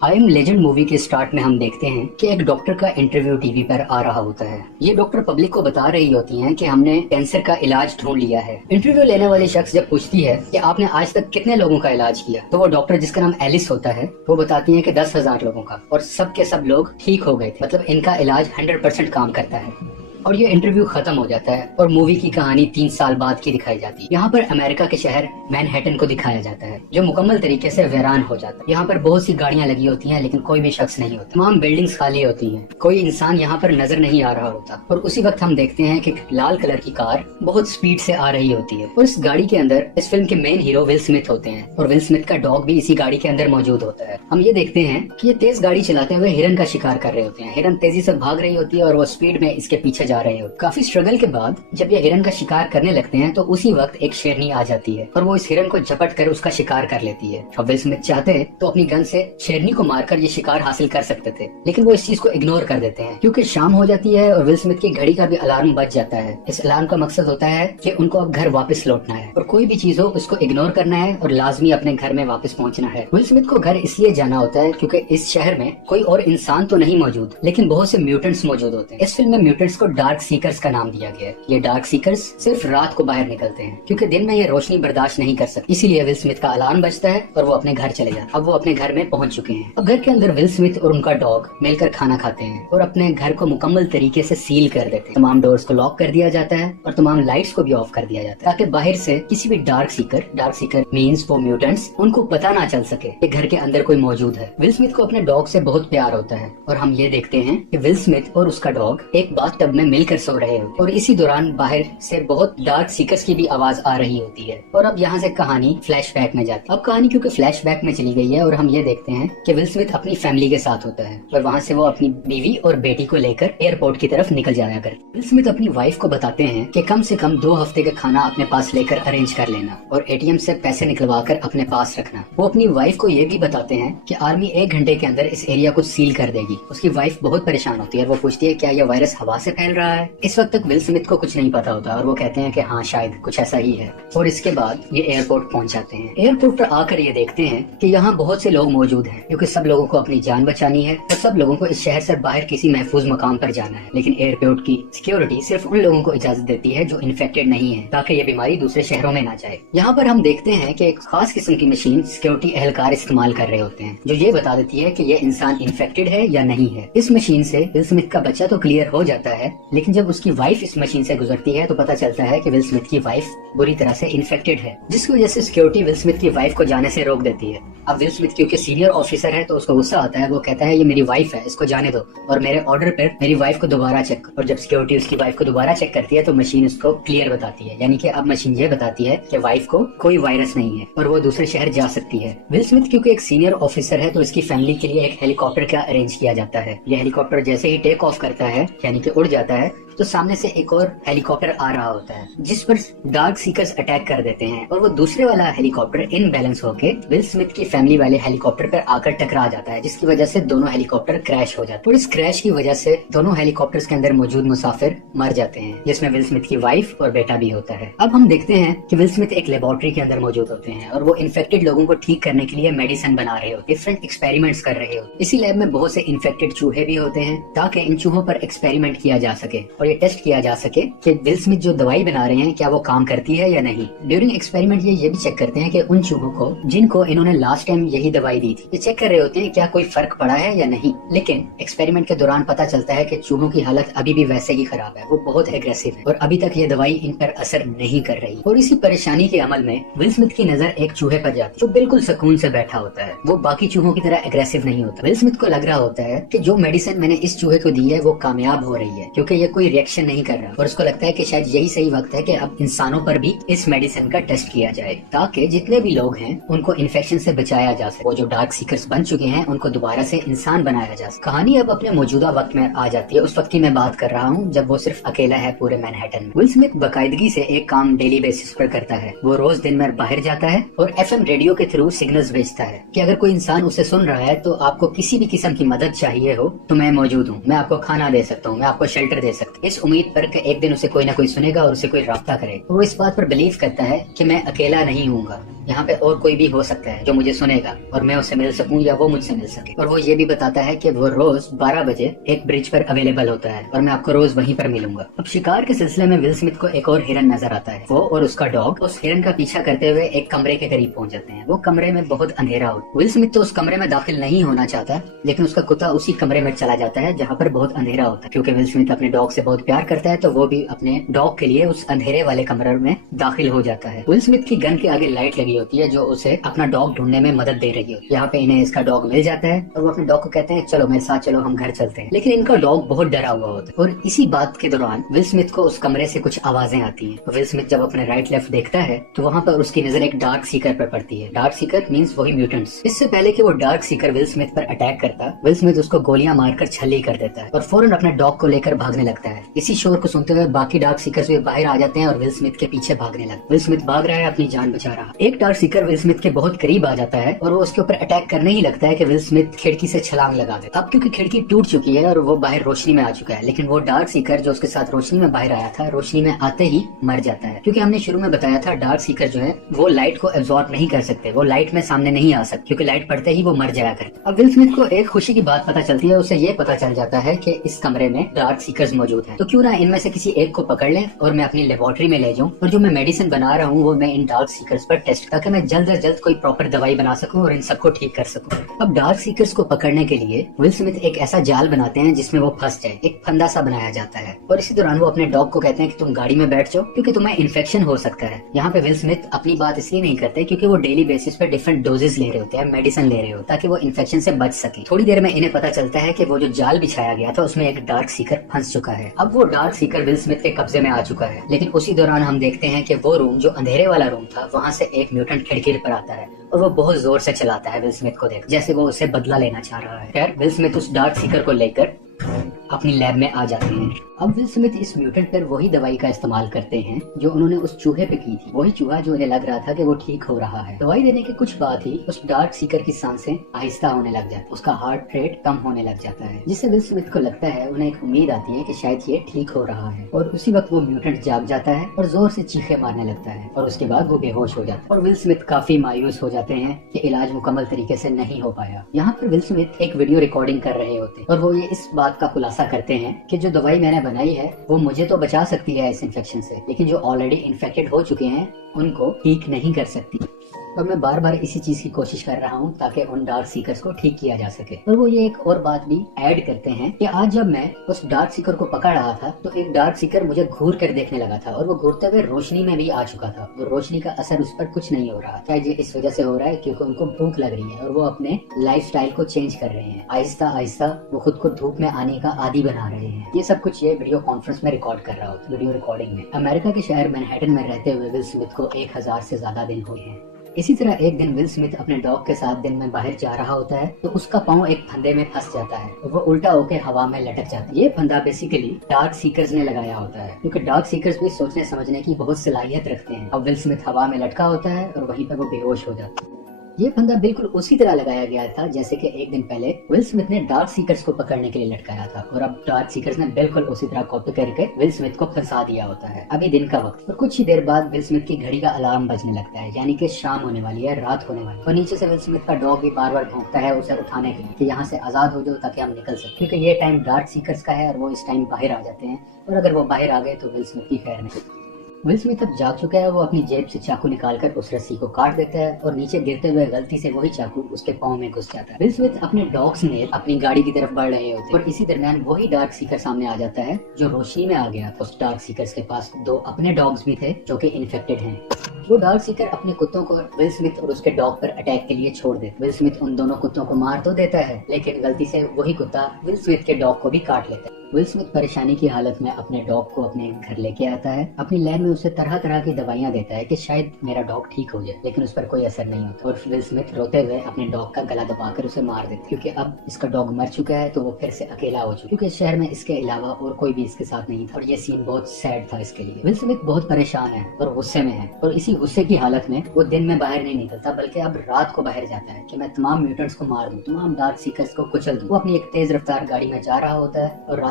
I am legend movie के start में हम देखते हैं कि एक डॉक्टर का इंटरव्यू टीवी पर आ रहा होता है। ये डॉक्टर पब्लिक को बता रही होती हैं कि हमने कैंसर का इलाज ढूंढ लिया है। इंटरव्यू लेने वाली शख्स जब पूछती है कि आपने आज तक कितने लोगों का इलाज किया, तो वो डॉक्टर जिसका नाम एलिस होता है वो बताती है कि 10,000 लोगों का, और सब के सब लोग ठीक हो गए थे। मतलब इनका इलाज 100% काम करता है। और ये इंटरव्यू खत्म हो जाता है और मूवी की कहानी 3 साल बाद की दिखाई जाती है। यहाँ पर अमेरिका के शहर मैनहट्टन को दिखाया जाता है जो मुकम्मल तरीके से वीरान हो जाता है। यहाँ पर बहुत सी गाड़ियाँ लगी होती हैं लेकिन कोई भी शख्स नहीं होता। तमाम बिल्डिंग्स खाली होती हैं, कोई इंसान यहाँ पर नजर नहीं आ रहा होता। और उसी वक्त हम देखते हैं कि लाल कलर की कार बहुत स्पीड से आ रही होती है और इस गाड़ी के अंदर इस फिल्म के मेन हीरो विल स्मिथ होते हैं और विल स्मिथ का डॉग भी इसी गाड़ी के अंदर मौजूद होता है। हम ये देखते हैं कि ये तेज गाड़ी चलाते हुए हिरन का शिकार कर रहे होते हैं। हिरन तेजी से भाग रही होती है और वो स्पीड में इसके पीछे जा रहे होते हैं। काफी स्ट्रगल के बाद जब ये हिरन का शिकार करने लगते हैं तो उसी वक्त एक शेरनी आ जाती है और वो इस हिरन को झपट कर उसका शिकार कर लेती है। अब विल स्मिथ चाहते तो अपनी गन से शेरनी को मारकर ये शिकार हासिल कर सकते थे, लेकिन वो इस चीज को इग्नोर कर देते हैं क्योंकि शाम हो जाती है और विल स्मिथ की घड़ी का भी अलार्म बज जाता है। इस अलार्म का मकसद होता है कि उनको अब घर वापस लौटना है और कोई भी चीज हो उसको इग्नोर करना है और लाजमी अपने घर में वापस पहुंचना है। विल स्मिथ को घर इसलिए जाना होता है क्योंकि इस शहर में कोई और इंसान तो नहीं मौजूद, लेकिन बहुत से म्यूटेंट्स मौजूद होते हैं। इस फिल्म में म्यूटेंट्स को डार्क सीकर्स का नाम दिया गया है। ये डार्क सीकर्स सिर्फ रात को बाहर निकलते हैं क्योंकि दिन में ये रोशनी बर्दाश्त नहीं कर सकते। इसीलिए विल स्मिथ का अलार्म बजता है और वो अपने घर चले जाते हैं। अब वो अपने घर में पहुंच चुके हैं। अब घर के अंदर विल स्मिथ और उनका डॉग मिलकर खाना खाते हैं और अपने घर को मुकम्मल तरीके से सील कर देते हैं। तमाम डोर्स को लॉक कर दिया जाता है और तमाम लाइट्स को भी ऑफ कर दिया जाता है ताकि बाहर से किसी भी डार्क सीकर मीन्स वो म्यूटेंट्स, उनको पता ना चल सके कि घर के अंदर कोई मौजूद है। विल स्मिथ को अपने डॉग से बहुत प्यार होता है और हम ये देखते हैं कि विल स्मिथ और उसका डॉग एक बाथटब में मिलकर सो रहे होते हैं और इसी दौरान बाहर से बहुत डार्क सीकर्स की भी आवाज आ रही होती है। और अब यहाँ से कहानी फ्लैशबैक में जाती है। अब कहानी क्योंकि फ्लैशबैक में चली गई है और हम ये देखते हैं कि विल स्मिथ अपनी फैमिली के साथ होता है और वहाँ से वो अपनी बीवी और बेटी को लेकर एयरपोर्ट की तरफ निकल जाया कर। विल स्मिथ अपनी वाइफ को बताते हैं कि कम से कम 2 हफ्ते का खाना अपने पास लेकर अरेंज कर लेना और एटीएम से पैसे निकलवा कर अपने पास रखना। वो अपनी वाइफ को ये भी बताते हैं कि आर्मी 1 घंटे के अंदर इस एरिया को सील कर देगी। उसकी वाइफ बहुत परेशान होती है और वो पूछती है क्या यह वायरस हवा से फैल रहा है। इस वक्त तक विल स्मिथ को कुछ नहीं पता होता और वो कहते हैं कि हाँ शायद कुछ ऐसा ही है। और इसके बाद ये एयरपोर्ट पहुंच जाते हैं। एयरपोर्ट पर आकर ये देखते हैं कि यहाँ बहुत से लोग मौजूद हैं क्योंकि सब लोगों को अपनी जान बचानी है और सब लोगों को इस शहर से बाहर किसी महफूज मकाम पर जाना है। लेकिन एयरपोर्ट की सिक्योरिटी सिर्फ उन लोगों को इजाजत देती है जो इन्फेक्टेड नहीं है ताकि ये बीमारी दूसरे शहरों में ना जाए। यहाँ पर हम देखते हैं कि एक खास किस्म की मशीन सिक्योरिटी एहलकार इस्तेमाल कर रहे होते हैं जो ये बता देती है कि ये इंसान इन्फेक्टेड है या नहीं है। इस मशीन से विल स्मिथ का बच्चा तो क्लियर हो जाता है, लेकिन जब उसकी वाइफ इस मशीन से गुजरती है तो पता चलता है कि विल स्मिथ की वाइफ बुरी तरह से इन्फेक्टेड है, जिसकी वजह से सिक्योरिटी विल स्मिथ की वाइफ को जाने से रोक देती है। अब विल स्मिथ क्योंकि सीनियर ऑफिसर है तो उसको गुस्सा आता है। वो कहता है ये मेरी वाइफ है, इसको जाने दो और मेरे ऑर्डर पर मेरी वाइफ को दोबारा चेक। और जब सिक्योरिटी उसकी वाइफ को दोबारा चेक करती है तो मशीन उसको क्लियर बताती है, यानी कि अब मशीन ये बताती है कि वाइफ को कोई वायरस नहीं है और वो दूसरे शहर जा सकती है। विल स्मिथ क्योंकि एक सीनियर ऑफिसर है तो इसकी फैमिली के लिए एक हेलीकॉप्टर का अरेंज किया जाता है। यह हेलीकॉप्टर जैसे ही टेक ऑफ करता है यानी कि उड़ जाता है तो सामने से एक और हेलीकॉप्टर आ रहा होता है जिस पर डार्क सीकर्स अटैक कर देते हैं और वो दूसरे वाला हेलीकॉप्टर इनबैलेंस होके विल स्मिथ की फैमिली वाले हेलीकॉप्टर पर आकर टकरा जाता है, जिसकी वजह से दोनों हेलीकॉप्टर क्रैश हो जाते हैं। और इस क्रैश की वजह से दोनों हेलीकॉप्टर्स के अंदर मौजूद मुसाफिर मर जाते हैं, जिसमें विल स्मिथ की वाइफ और बेटा भी होता है। अब हम देखते हैं कि विल स्मिथ एक लेबोरेटरी के अंदर मौजूद होते हैं और वो इन्फेक्टेड लोगों को ठीक करने के लिए मेडिसिन बना रहे होते, डिफरेंट एक्सपेरिमेंट्स कर रहे होते। इसी लैब में बहुत से इन्फेक्टेड चूहे भी होते हैं ताकि इन चूहों पर एक्सपेरिमेंट किया जा सके और ये टेस्ट किया जा सके कि विल स्मिथ जो दवाई बना रहे हैं क्या वो काम करती है या नहीं। ड्यूरिंग एक्सपेरिमेंट ये भी चेक करते हैं कि उन चूहों को जिनको इन्होंने लास्ट टाइम यही दवाई दी थी, ये चेक कर रहे होते हैं क्या कोई फर्क पड़ा है या नहीं। लेकिन एक्सपेरिमेंट के दौरान पता चलता है कि चूहों की हालत अभी भी वैसे ही खराब है, वो बहुत एग्रेसिव है और अभी तक ये दवाई इन पर असर नहीं कर रही। और इसी परेशानी के अमल में विल स्मिथ की नजर एक चूहे पर जाती है जो बिल्कुल सुकून से बैठा होता है। वो बाकी चूहों की तरह एग्रेसिव नहीं होता। विल स्मिथ को लग रहा होता है कि जो मेडिसिन मैंने इस चूहे को दी है वो कामयाब हो रही है क्योंकि ये कोई रिएक्शन नहीं कर रहा और उसको लगता है कि शायद यही सही वक्त है कि अब इंसानों पर भी इस मेडिसिन का टेस्ट किया जाए ताकि जितने भी लोग हैं उनको इन्फेक्शन से बचाया जा सके। वो जो डार्क सीकर्स बन चुके हैं उनको दोबारा से इंसान बनाया जा सके। कहानी अब अपने मौजूदा वक्त में आ जाती है, उस वक्त की मैं बात कर रहा हूँ जब वो सिर्फ अकेला है पूरे मैनहट्टन में। विल स्मिथ बाकायदगी से एक काम डेली बेसिस पर करता है। वो रोज दिन भर बाहर जाता है और FM रेडियो के थ्रू सिग्नल्स भेजता है कि अगर कोई इंसान उसे सुन रहा है तो आपको किसी भी किस्म की मदद चाहिए हो तो मैं मौजूद हूँ, मैं आपको खाना दे सकता हूँ, मैं आपको शेल्टर दे सकता हूँ, इस उम्मीद पर कि एक दिन उसे कोई ना कोई सुनेगा और उसे कोई रास्ता करे। वो इस बात पर बिलीव करता है कि मैं अकेला नहीं हूँगा, यहाँ पे और कोई भी हो सकता है जो मुझे सुनेगा और मैं उससे मिल सकूं या वो मुझसे मिल सके। और वो ये भी बताता है कि वो रोज 12 बजे एक ब्रिज पर अवेलेबल होता है और मैं आपको रोज वहीं पर मिलूंगा। अब शिकार के सिलसिले में विल स्मिथ को एक और हिरन नजर आता है। वो और उसका डॉग उस हिरन का पीछा करते हुए एक कमरे के करीब पहुंच जाते हैं। वो कमरे में बहुत अंधेरा होता है। विल स्मिथ तो उस कमरे में दाखिल नहीं होना चाहता, लेकिन उसका कुत्ता उसी कमरे में चला जाता है जहाँ पर बहुत अंधेरा होता है। क्योंकि विल स्मिथ अपने डॉग से बहुत प्यार करता है तो वो भी अपने डॉग के लिए उस अंधेरे वाले कमरे में दाखिल हो जाता है। विल स्मिथ की गन के आगे लाइट लगी होती है जो उसे अपना डॉग ढूंढने में मदद दे रही होती है। यहाँ पे इन्हें इसका डॉग मिल जाता है और वो अपने डॉग को कहते हैं चलो मेरे साथ चलो, हम घर चलते हैं। लेकिन इनका डॉग बहुत डरा हुआ होता है और इसी बात के दौरान विल स्मिथ को उस कमरे से कुछ आवाजें आती हैं। विल स्मिथ जब अपने राइट लेफ्ट देखता है तो वहाँ पर उसकी नजर एक डार्क सीकर पर पड़ती है। डार्क सीकर मींस वही म्यूटेंट्स। इससे पहले कि वो डार्क सीकर विल स्मिथ पर अटैक करता, विल स्मिथ उसको गोलियां मारकर छल्ली कर देता है और फौरन अपने डॉग को लेकर भागने लगता है। इसी शोर को सुनते हुए बाकी डार्क सीकर्स भी बाहर आ जाते हैं और विल स्मिथ के पीछे भागने लगते हैं। विल स्मिथ भाग रहा है, अपनी जान बचा रहा। एक डार्क सीकर विल स्मिथ के बहुत करीब आ जाता है और वो उसके ऊपर अटैक करने ही लगता है कि विल स्मिथ खिड़की से छलांग लगा दे। अब क्योंकि खिड़की टूट चुकी है और वो बाहर रोशनी में आ चुका है, लेकिन वो डार्क सीकर जो उसके साथ रोशनी में बाहर आया था, रोशनी में आते ही मर जाता है। क्योंकि हमने शुरू में बताया था डार्क सीकर जो है वो लाइट को एब्जॉर्ब नहीं कर सकते, वो लाइट में सामने नहीं आ सकते क्योंकि लाइट पड़ते ही वो मर जाया करते। अब विल स्मिथ को एक खुशी की बात पता चलती है। उसे ये पता चल जाता है कि इस कमरे में डार्क सीकर्स मौजूद हैं, तो क्यों ना इनमें से किसी एक को पकड़ ले और मैं अपनी लेबोरेटरी में ले जाऊं और जो मैं मेडिसिन बना रहा हूँ वो मैं इन डार्क सीकर्स पर टेस्ट, ताकि मैं जल्द से जल्द कोई प्रॉपर दवाई बना सकूं और इन सबको ठीक कर सकूं। अब डार्क सीकर्स को पकड़ने के लिए विल स्मिथ एक ऐसा जाल बनाते हैं जिसमें वो फंस जाए। एक फंदा सा बनाया जाता है और इसी दौरान वो अपने डॉग को कहते हैं कि तुम गाड़ी में बैठ जाओ क्योंकि तुम्हें इन्फेक्शन हो सकता है। यहाँ पे विल स्मिथ अपनी बात इसलिए नहीं करते क्योंकि वो डेली बेसिस पे डिफरेंट डोजेस ले रहे होते हैं, मेडिसिन ले रहे हो ताकि वो इन्फेक्शन से बच सके। थोड़ी देर में इन्हें पता चलता है कि वो जो जाल बिछाया गया था उसमें एक डार्क सीकर फंस चुका है। अब वो डार्क सीकर विल स्मिथ के कब्जे में आ चुका है। लेकिन उसी दौरान हम देखते हैं कि वो रूम जो अंधेरे वाला रूम था वहाँ से एक म्यूटेंट खिड़की पर आता है और वो बहुत जोर से चलाता है विल स्मिथ को देख, जैसे वो उसे बदला लेना चाह रहा है। खैर विल स्मिथ उस डार्क सीकर को लेकर अपनी लैब में आ जाते हैं। अब विल स्मिथ इस म्यूटेंट पर वही दवाई का इस्तेमाल करते हैं जो उन्होंने उस चूहे पे की थी। वही चूहा जो उन्हें लग रहा था कि वो ठीक हो रहा है। दवाई देने के कुछ बाद ही उस डार्क सीकर की सांसें आहिस्ता होने लग जाती, उसका हार्ट रेट कम होने लग जाता है, जिससे विल स्मिथ को लगता है, उन्हें एक उम्मीद आती है कि शायद ये ठीक हो रहा है। और उसी वक्त वो म्यूटेंट जाग जाता है और जोर से चीखे मारने लगता है और उसके बाद वो बेहोश हो जाता है। और विल स्मिथ काफी मायूस हो जाते हैं कि इलाज मुकम्मल तरीके से नहीं हो पाया। यहाँ पर विल स्मिथ एक वीडियो रिकॉर्डिंग कर रहे होते और वो ये इस बात का खुलासा करते हैं कि जो दवाई मैंने बनाई है वो मुझे तो बचा सकती है इस इन्फेक्शन से, लेकिन जो ऑलरेडी इन्फेक्टेड हो चुके हैं उनको ठीक नहीं कर सकती। और मैं बार बार इसी चीज की कोशिश कर रहा हूँ ताकि उन डार्क सीकर्स को ठीक किया जा सके। और वो ये एक और बात भी ऐड करते हैं कि आज जब मैं उस डार्क सीकर को पकड़ रहा था तो एक डार्क सीकर मुझे घूर कर देखने लगा था और वो घूरते हुए रोशनी में भी आ चुका था और रोशनी का असर उस पर कुछ नहीं हो रहा। शायद ये इस वजह से हो रहा है क्योंकि उनको भूख लग रही है और वो अपने लाइफस्टाइल को चेंज कर रहे हैं। आहिस्ता आहिस्ता वो खुद को धूप में आने का आदी बना रहे हैं। ये सब कुछ ये वीडियो कॉन्फ्रेंस में रिकॉर्ड कर रहा होता, वीडियो रिकॉर्डिंग में। अमेरिका के शहर मैनहट्टन में रहते हुए विल स्मिथ को 1000 से ज्यादा दिन हुए हैं। इसी तरह एक दिन विल स्मिथ अपने डॉग के साथ दिन में बाहर जा रहा होता है तो उसका पाँव एक फंदे में फंस जाता है और वो उल्टा होकर हवा में लटक जाता है। ये फंदा बेसिकली डार्क सीकर्स ने लगाया होता है क्योंकि डार्क सीकर्स भी सोचने समझने की बहुत सलाहियत रखते हैं। अब विल स्मिथ हवा में लटका होता है और वहीं पर वो बेहोश हो जाता है। ये फंदा बिल्कुल उसी तरह लगाया गया था जैसे कि एक दिन पहले विल स्मिथ ने डार्क सीकर्स को पकड़ने के लिए लटकाया था और अब डार्क सीकर्स ने बिल्कुल उसी तरह कॉपी करके विल स्मिथ को फंसा दिया होता है। अभी दिन का वक्त और कुछ ही देर बाद विल स्मिथ की घड़ी का अलार्म बजने लगता है, यानी कि शाम होने वाली है, रात होने वाली है। और नीचे से विल स्मिथ का डॉग भी बार बार भौंकता है उसे उठाने के लिए कि यहाँ से आजाद हो जाओ ताकि हम निकल सके, क्योंकि ये टाइम डार्क सीकर्स का है और वो इस टाइम बाहर आ जाते हैं और अगर वो बाहर आ गए तो विल स्मिथ की खैर नहीं। विल स्मिथ अब जाग चुका है। वो अपनी जेब से चाकू निकालकर उस रस्सी को काट देता है और नीचे गिरते हुए गलती से वही चाकू उसके पाँव में घुस जाता है। विल स्मिथ अपने डॉग समेत अपनी गाड़ी की तरफ बढ़ रहे होते और इसी दरमियान वही डार्क सीकर सामने आ जाता है जो रोशनी में आ गया था। उस डार्क सीकर्स के पास 2 अपने डॉग्स भी थे जो कि इन्फेक्टेड हैं। वो डार्क सीकर अपने कुत्तों को विल स्मिथ और उसके डॉग पर अटैक के लिए छोड़ देते। विल स्मिथ उन दोनों कुत्तों को मार तो देता है लेकिन गलती से वही कुत्ता विल स्मिथ के डॉग को भी काट लेता है। विल स्मिथ परेशानी की हालत में अपने डॉग को अपने घर लेके आता है। अपनी लैब में उसे तरह तरह की दवाइयां देता है कि शायद मेरा डॉग ठीक हो जाए, लेकिन उस पर कोई असर नहीं होता और विल स्मिथ रोते हुए अपने डॉग का गला दबाकर उसे मार देता है क्योंकि अब इसका डॉग मर चुका है तो वो फिर से अकेला हो चुका, क्योंकि शहर में इसके अलावा और कोई भी इसके साथ नहीं था और ये सीन बहुत सैड था इसके लिए। विल स्मिथ बहुत परेशान है और गुस्से में है और इसी गुस्से की हालत में वो दिन में बाहर नहीं निकलता बल्कि अब रात को बाहर जाता है कि मैं तमाम म्यूटेंट्स को मार दूं, तमाम डार्क सीकर्स को कुचल दूं। वो अपनी एक तेज रफ्तार गाड़ी में जा रहा होता है और रास्ते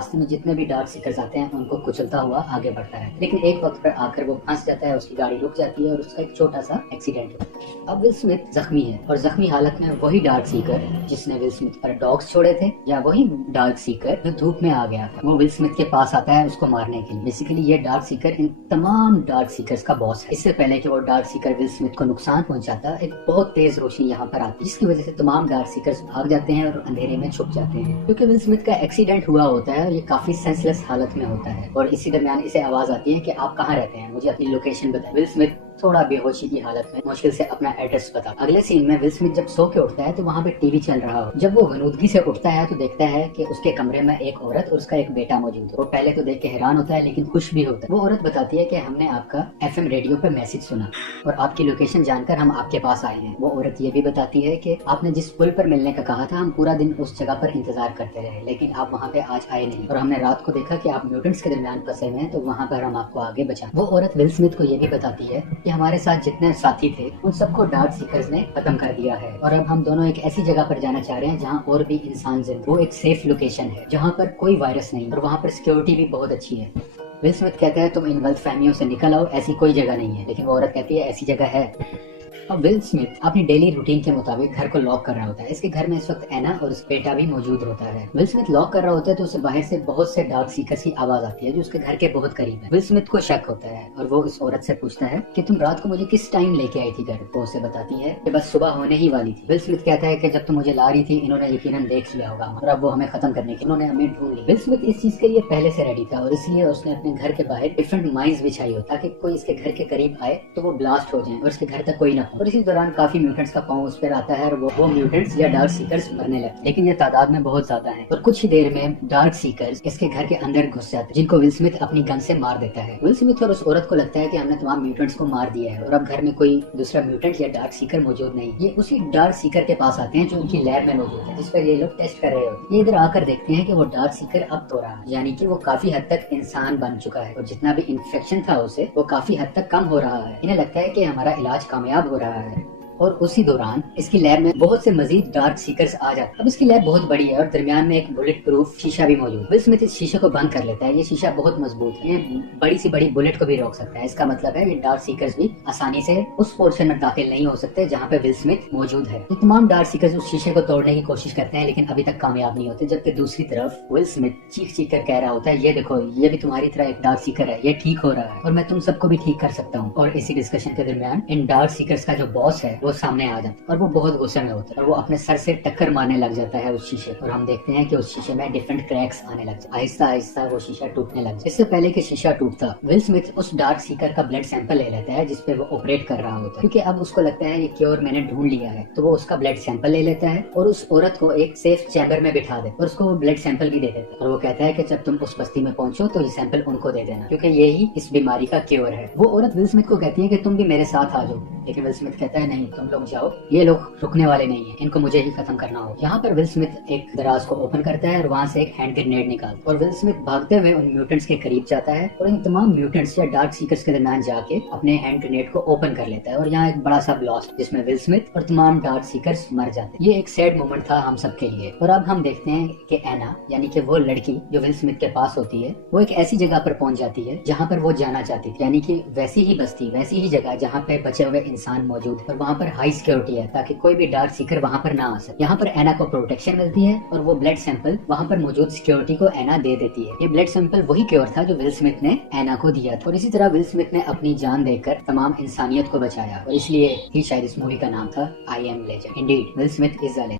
रास्ते में जितने भी डार्क सीकर्स आते हैं उनको कुचलता हुआ आगे बढ़ता है, लेकिन एक वक्त पर आकर वो फंस जाता है, उसकी गाड़ी रुक जाती है और उसका एक छोटा सा एक्सीडेंट होता है। अब विल स्मिथ जख्मी है और जख्मी हालत में वही डार्क सीकर जिसने विल स्मिथ पर डॉग्स छोड़े थे, या वही डार्क सीकर जो धूप में आ गया था, वो विल स्मिथ के पास आता है उसको मारने के लिए। बेसिकली ये डार्क सीकर इन तमाम डार्क सीकर्स का बॉस है। इससे पहले कि वो डार्क सीकर विल स्मिथ को नुकसान पहुंचाता, एक बहुत तेज रोशनी यहाँ पर आती है, जिसकी वजह से तमाम डार्क सीकर्स भाग जाते हैं और अंधेरे में छुप जाते हैं। क्योंकि विल स्मिथ का एक्सीडेंट हुआ होता है और ये काफी सेंसलेस हालत में होता है, और इसी दरमियान इसे आवाज आती है कि आप कहाँ रहते हैं, मुझे अपनी लोकेशन बताएं। विल स्मिथ थोड़ा बेहोशी की हालत में मुश्किल से अपना एड्रेस बता। अगले सीन में विल स्मिथ जब सो के उठता है तो वहाँ पे टीवी चल रहा हो। जब वो गनूदगी से उठता है तो देखता है कि उसके कमरे में एक औरत और उसका एक बेटा मौजूद है। वो पहले तो देख के हैरान होता है लेकिन खुश भी होता है। वो औरत बताती है कि हमने आपका FM रेडियो पे मैसेज सुना और आपकी लोकेशन जानकर हम आपके पास आए हैं। वो औरत ये भी बताती है कि आपने जिस पुल पर मिलने का कहा था, हम पूरा दिन उस जगह पर इंतजार करते रहे, लेकिन आप वहाँ पे आज आए नहीं, और हमने रात को देखा कि आप म्यूटेंट्स के दरमियान फंसे हुए हैं, तो वहाँ पर हम आपको आगे बचा। वो औरत विल स्मिथ को ये भी बताती है कि हमारे साथ जितने साथी थे उन सबको डार्क सीकर्स ने खत्म कर दिया है, और अब हम दोनों एक ऐसी जगह पर जाना चाह रहे हैं जहाँ और भी इंसान जिंदा। वो एक सेफ लोकेशन है जहाँ पर कोई वायरस नहीं और वहाँ पर सिक्योरिटी भी बहुत अच्छी है। विल स्मिथ कहता है तुम इन गलतफहमियों से निकल आओ, ऐसी कोई जगह नहीं है, लेकिन वो औरत कहती है ऐसी जगह है। अब विल स्मिथ अपनी डेली रूटीन के मुताबिक घर को लॉक कर रहा होता है। इसके घर में इस वक्त एना और उसका बेटा भी मौजूद होता है। विल स्मिथ लॉक कर रहा होता है तो उसे बाहर से बहुत से डार्क सीकर्स की आवाज आती है जो उसके घर के बहुत करीब है। विल स्मिथ को शक होता है और वो इस औरत से पूछता है कि तुम रात को मुझे किस टाइम लेके आई थी घर। वो उसे बताती है कि बस सुबह होने ही वाली थी। विल स्मिथ कहता है कि जब तुम मुझे ला रही थी इन्होंने यकीनन देख लिया होगा और अब वो हमें खत्म करने के उन्होंने हमें ढूंढ ली। विल स्मिथ इस चीज के लिए पहले से रेडी था और इसलिए उसने अपने घर के बाहर डिफरेंट माइंस बिछाई हो ताकि कोई इसके घर के करीब आए तो वो ब्लास्ट हो जाए और इसके घर तक कोई ना हो। और इसी दौरान काफी म्यूटेंट्स का पांव उस पर आता है और वो म्यूटेंट्स या डार्क सीकर्स मरने लगते हैं, लेकिन ये तादाद में बहुत ज्यादा है। और कुछ ही देर में डार्क सीकर्स इसके घर के अंदर घुस जाते हैं जिनको विल स्मिथ अपनी गन से मार देता है। विल स्मिथ और उस औरत को लगता है कि हमने तमाम म्यूटेंट्स को मार दिया है और अब घर में कोई दूसरा म्यूटेंट या डार्क सीकर मौजूद नहीं। ये उसी डार्क सीकर के पास आते हैं जो उनकी लैब में मौजूद है, जिस पर ये लोग टेस्ट कर रहे होते हैं। ये इधर आकर देखते हैं कि वो डार्क सीकर अब तो रहा, यानी कि वो काफी हद तक इंसान बन चुका है और जितना भी इन्फेक्शन था उसे वो काफी हद तक कम हो रहा है। इन्हें लगता है कि हमारा इलाज कामयाब हो रहा है। और उसी दौरान इसकी लैब में बहुत से मजीद डार्क सीकर्स आ जाते हैं। अब इसकी लैब बहुत बड़ी है और दरमियान में एक बुलेट प्रूफ शीशा भी मौजूद है। विल स्मिथ इस शीशे को बंद कर लेता है। ये शीशा बहुत मजबूत है, ये बड़ी सी बड़ी बुलेट को भी रोक सकता है। इसका मतलब है ये डार्क सीकर्स भी आसानी से उस पोर्शन में दाखिल नहीं हो सकते जहाँ पे विल स्मिथ मौजूद है। ये तमाम डार्क सीकर्स उस शीशे को तोड़ने की कोशिश करते हैं लेकिन अभी तक कामयाब नहीं होते, जबकि दूसरी तरफ विल स्मिथ चीख चीख कर कह रहा होता है ये देखो ये भी तुम्हारी तरह एक डार्क सीकर है, ये ठीक हो रहा है और मैं तुम सबको भी ठीक कर सकता हूँ। और इसी डिस्कशन के दरमियान इन डार्क सीकर्स का जो बॉस है वो सामने आ जाता है और वो बहुत गुस्से में होता है और वो अपने सर से टक्कर मारने लग जाता है उस शीशे और हम देखते हैं कि उस शीशे में डिफरेंट क्रैक्स आने लग जाते हैं। आहिस्ता आहिस्ता वो शीशा टूटने लग जाता है। इससे पहले कि शीशा टूटता विल स्मिथ उस डार्क सीकर का ब्लड सैंपल ले लेता है जिसपे वो ऑपरेट कर रहा होता है, क्योंकि अब उसको लगता है ये क्योर मैंने ढूंढ लिया है। तो वो उसका ब्लड सैंपल ले लेता है और उस औरत को एक सेफ चैम्बर में बिठा दे और उसको वो ब्लड सैंपल भी दे देता है और वो कहता है कि जब तुम उस बस्ती में पहुंचो तो ये सैंपल उनको दे देना क्योंकि यही इस बीमारी का क्योर है। वो औरत विल स्मिथ को कहती है कि तुम भी मेरे साथ आ जाओ, लेकिन विल स्मिथ कहता है नहीं तुम लोग जाओ, ये लोग रुकने वाले नहीं है, इनको मुझे ही खत्म करना हो। यहाँ पर विल स्मिथ एक दराज को ओपन करता है और वहाँ से एक हैंड ग्रेनेड निकालता है और विल स्मिथ भागते हुए उन म्यूटेंट्स के करीब जाता है और इन तमाम म्यूटेंट्स या डार्क सीकर्स के दरमियान जाके अपने हैंड ग्रेनेड को ओपन कर लेता है और यहाँ एक बड़ा सा ब्लास्ट जिसमें विल स्मिथ और तमाम डार्क सीकर्स मर जाते हैं। ये एक सैड मोमेंट था हम सबके लिए। और अब हम देखते हैं कि एना यानी कि वो लड़की जो विल स्मिथ के पास होती है वो एक ऐसी जगह पर पहुंच जाती है जहाँ पर वो जाना चाहती थी, यानी कि वैसी ही बस्ती वैसी ही जगह जहाँ पे बचे हुए इंसान मौजूद है और वहाँ पर हाई सिक्योरिटी है ताकि कोई भी डार्क सीकर वहाँ पर ना आ सके। यहाँ पर एना को प्रोटेक्शन मिलती है और वो ब्लड सैंपल वहाँ पर मौजूद सिक्योरिटी को एना दे देती है। ये ब्लड सैंपल वही क्योर था जो विल स्मिथ ने एना को दिया था और इसी तरह विल स्मिथ ने अपनी जान देकर तमाम इंसानियत को बचाया और इसलिए ही शायद इस मूवी का नाम था I am legend. Indeed will Smith is a legend.